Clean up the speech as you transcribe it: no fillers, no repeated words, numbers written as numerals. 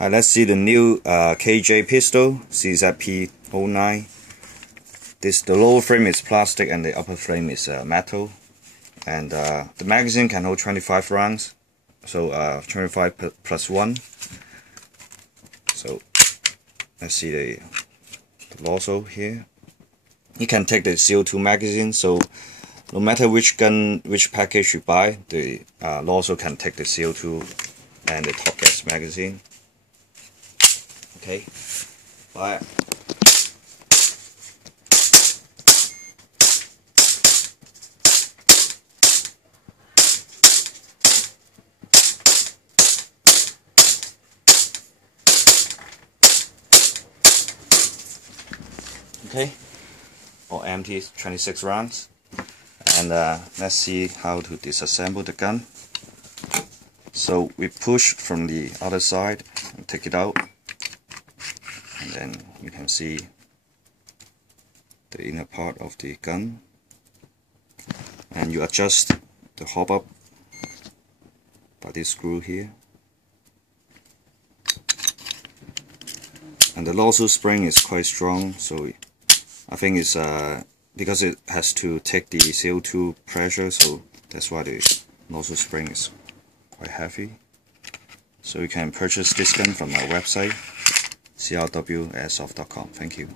Let's see the new KJ pistol, CZ P09. The lower frame is plastic and the upper frame is metal. And the magazine can hold 25 rounds, so 25 plus 1. So let's see the nozzle here. You can take the CO2 magazine, so no matter which gun, which package you buy, the nozzle can take the CO2 and the top gas magazine. Okay, fire. Okay, all empty, 26 rounds. And let's see how to disassemble the gun. So we push from the other side and take it out, and then you can see the inner part of the gun, and you adjust the hop up by this screw here. And the nozzle spring is quite strong, so I think it's because it has to take the CO2 pressure, so that's why the nozzle spring is quite heavy. So you can purchase this gun from our website, crwairsoft.com. Thank you.